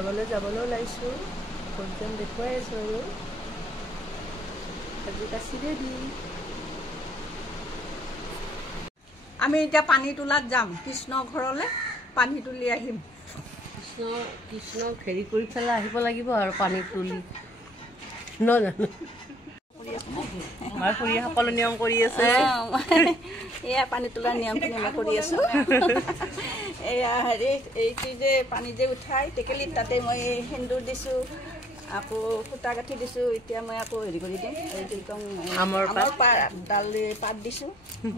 লগাবলৈ যাবলৈ ওলাইছোঁ কোনজন দেখুৱাই আছোঁ আৰু আজি কাচিৰে দি আমি এতিয়া পানী তোলাত যাম কৃষ্ণ ঘৰলৈ পানী তুলি আহিম কৃষ্ণক হেৰি কৰি পেলাই আহিব লাগিব আৰু পানী তুলি নাজানো আমাৰ খুৰী সকলো নিয়ম কৰি আছে এয়া পানী তোলাৰ নিয়মখিনি মই কৰি আছোঁ এয়া হেৰি এইটো যে পানী যে উঠাই টেকেলিত তাতে মই সেন্দুৰ দিছোঁ আকৌ সূতা গাঁঠি দিছোঁ এতিয়া মই আকৌ হেৰি কৰি দিম এইটো একদম আমৰ পাত দিছোঁ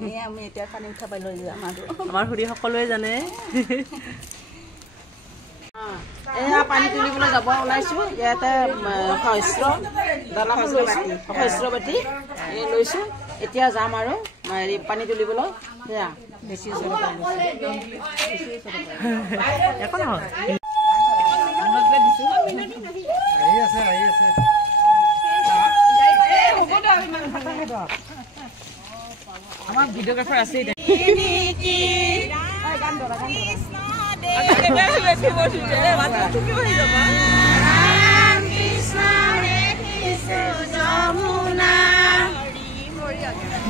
এয়া আমি এতিয়া পানী উঠাব লৈ যাম আমাৰ খুৰী সকলোৱে জানে এয়া পানী তুলিবলৈ যাব ওলাইছোঁ ইয়াতে শস্য বাতি লৈছোঁ এতিয়া যাম আৰু হেৰি পানী তুলিবলৈ সেয়া বেছি আমাৰ ভিডিঅ'গ্ৰাফাৰ আছে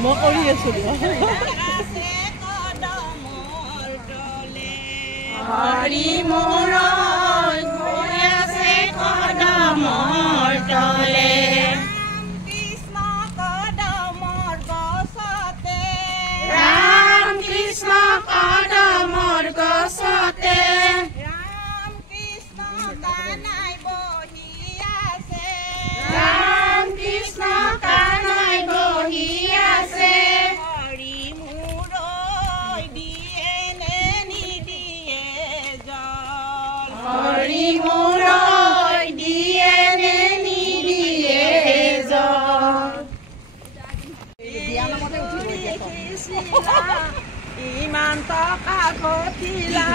মই কৰি আছো হৰি মোৰ আছে কদমৰ তলে কৃষ্ণ কদমৰ গছতে ৰাম কৃষ্ণ কদমৰ গছতে ৰাম কৃষ্ণ কানাই বহি আছে ৰাম কৃষ্ণ কানাই বহি আছে হৰি মোৰ দিয়ে নে নিদিয়ে জল হৰি মোৰ দিয়ে নে নিদিয়ে জল ইমান টকা ঘটিলা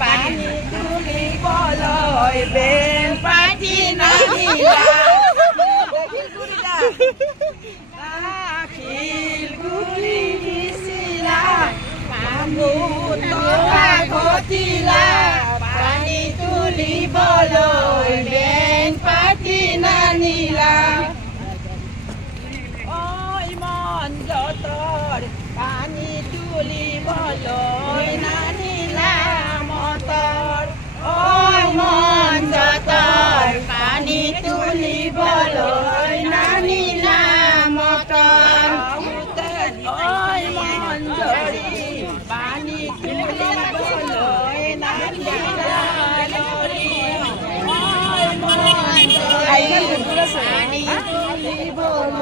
পানী তুলিবলৈ বেল পাতি নাহিলা শিলগুটি দিছিলা টকা ঘটিলা পানী তুলিবলৈ বেল পাতি নানিলা মন যতৰ পানী তুলিবলৈ নানিলা মটৰ মন যতৰ পানী তুলিবলৈ নানিলা মটৰ মন জৰি পানী তুলিবলৈ নানিলা লৰি মন জৰি পানী তুলিবলৈ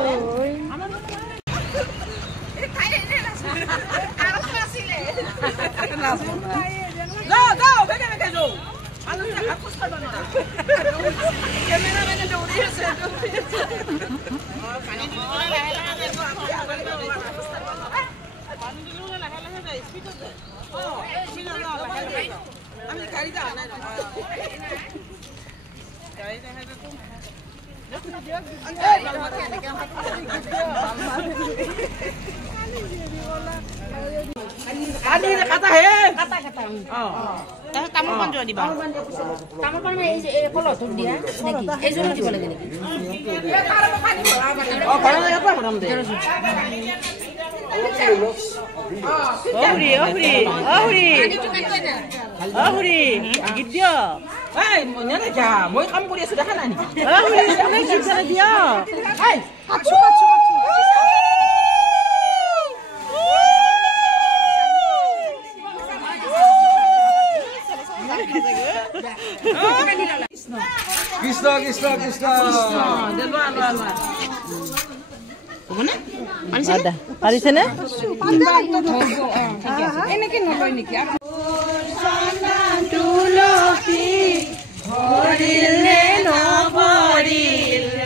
তামোল পাণ যোৱা দিবা তামোল পাণ এই কলহটো দিয়া নেকি এইযোৰ দিব লাগে নেকি মই কাম কৰি আছো দেখা নাই নেকি কৃষ্ণ কৃষ্ণ কৃষ্ণ পাৰিছেনে এনেকে নলয় নেকি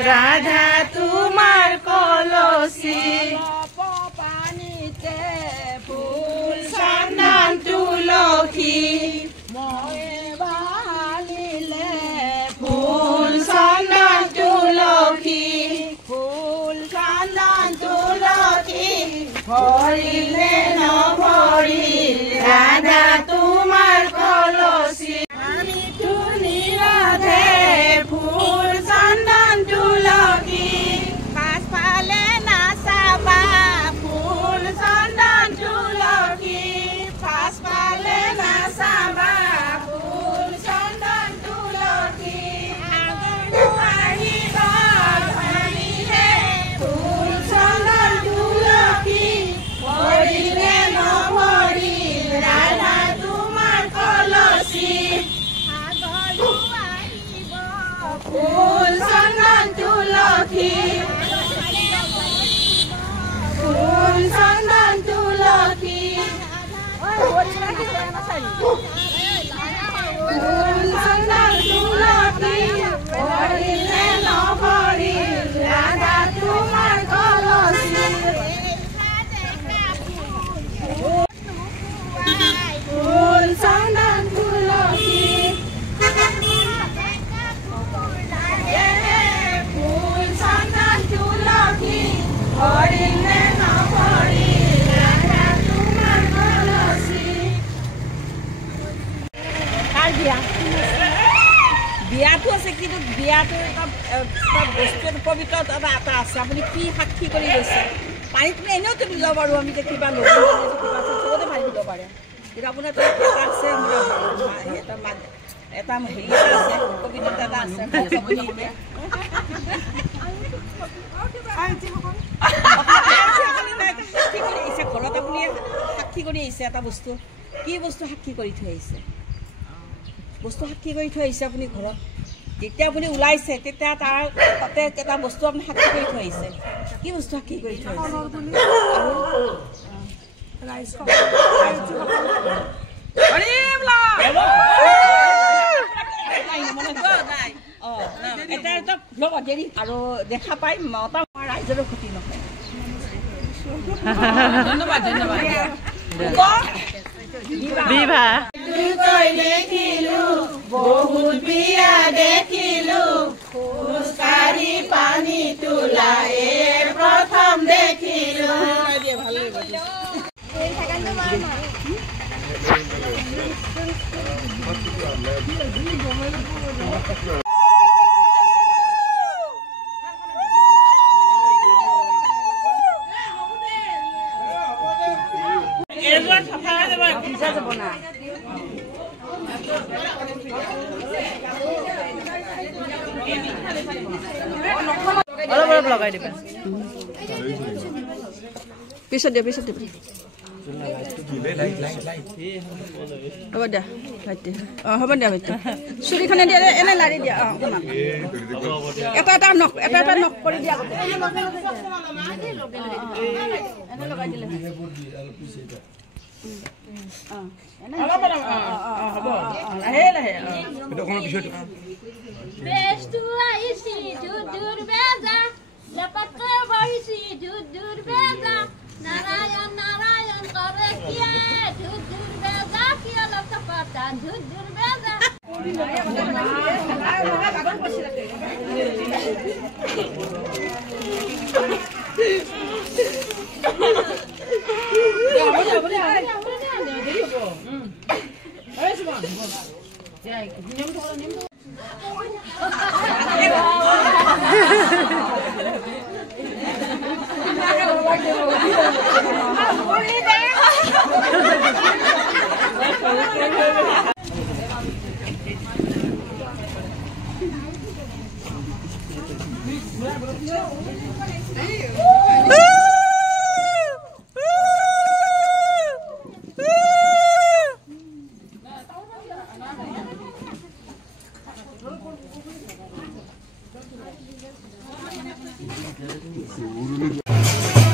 ৰাধা তোমাৰ কলচি পানীতে ফুল চন্দন তুলসী মই বালিলে ফুল চন্দন তুলসী ফুল চন্দন তুলসী ভৰিলে নভৰিল ৰাধা কাৰ বিয়া বিয়াটো আছে কিন্তু বিয়াটো এটা বস্তু পবিত্ৰ এটা আছে আপুনি কি সাক্ষী কৰি গৈছে পানীটো এনেওতো দিব পাৰোঁ আমি যে কিবা ল'ব চবতে পানী দিব পাৰে কিন্তু আপোনাৰ এটা আছে এটা হেৰি এটা আছে পবিত্ৰতা এটা আছে ঘৰত আপুনি সাক্ষী কৰি আহিছে এটা বস্তু কি বস্তু সাক্ষী কৰি থৈ আহিছে বস্তু সাক্ষী কৰি থৈ আহিছে আপুনি ঘৰত যেতিয়া আপুনি ওলাইছে তেতিয়া তাৰ তাতে এটা বস্তু আপুনি সাক্ষী কৰি থৈ আহিছে কি বস্তু সাক্ষী কৰি থৈ আহিছে আৰু দেখা পাই মতা ৰাইজৰো ক্ষতি নহয় ধন্যবাদ ধন্যবাদ বিভা দেখিলো বহুত বিয়া দেখিলো খোজকাঢ়ি পানী তোলা প্ৰথম দেখিলো অলপ অলপ লগাই দিবা পিছত দিয়া হ'ব দিয়া অঁ হ'ব দিয়া বাইদেউ চুৰিখনে দিয়া এনে লাৰি দিয়া অঁ অকণমান এটা এটা নখ কৰি দিয়া এনে লগাই দিলে নাৰায়ণ নাৰায়ণ কৰে কিয়া ধুৰ ধুৰ বেজা কিয়া লতা পাতান ধুৰ ধুৰ বেজা Ooh.